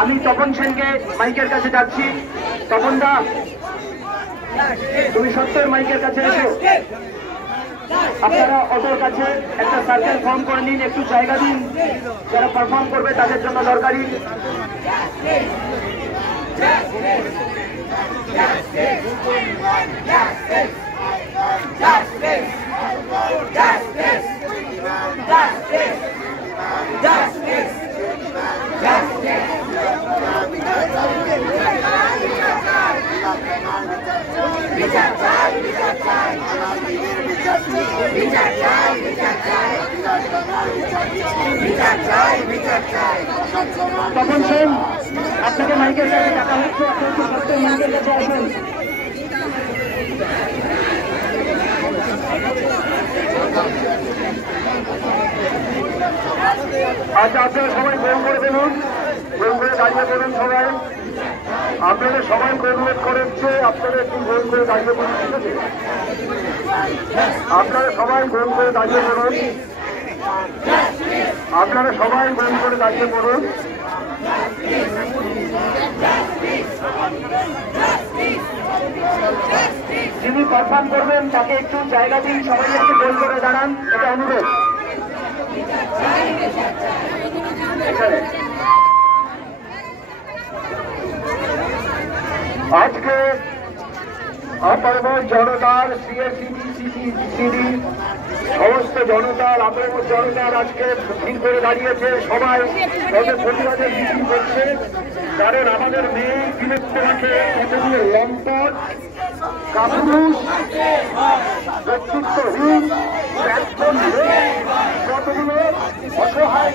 আমি তপন সেনকে মাইকের কাছে যাচ্ছি। তপন দা, তুমি সত্তর মাইকের কাছে এসো। আপনারা অটোর কাছে একটা সার্কেল ফর্ম করে নিন, একটু জায়গা দিন, যারা পারফর্ম করবে তাদের জন্য দরকারি। তপন সেন, আপনাকে মাইকের কাছে টাকা হচ্ছে, আপনি একটু সত্যি মাইকের কাছে আসেন। আচ্ছা, আপনারা সবাই গ্রহণ করে দেবেন, গ্রহণ করে দাঁড়িয়ে পড়ুন সবাই। আপনাদের সবাইকে অনুরোধ করেছে আপনারা একটু গ্রহণ করে দাঁড়িয়ে পড়ুন, ঠিক আছে? আপনারা সবাই গ্রহণ করে দাঁড়িয়ে পড়ুন, আপনারা সবাই গ্রহণ করে দাঁড়িয়ে পড়ুন। যিনি পারফর্ম করবেন তাকে একটু জায়গা দিন, সবাই একটু গোল করে দাঁড়ান, এটা অনুরোধ। আজকে আপামর জনতার সিএসিডি সমস্ত জনতার আপামর জনতার আজকে ভিড় করে দাঁড়িয়েছে, সবাই তাদের প্রতিবাদের মিছিল করছে। কারণ আমাদের মেয়ে বিরুদ্ধে কতগুলো লম্পট, কাপুরুষ, ব্যক্তিত্বহীন, কতগুলো অসহায়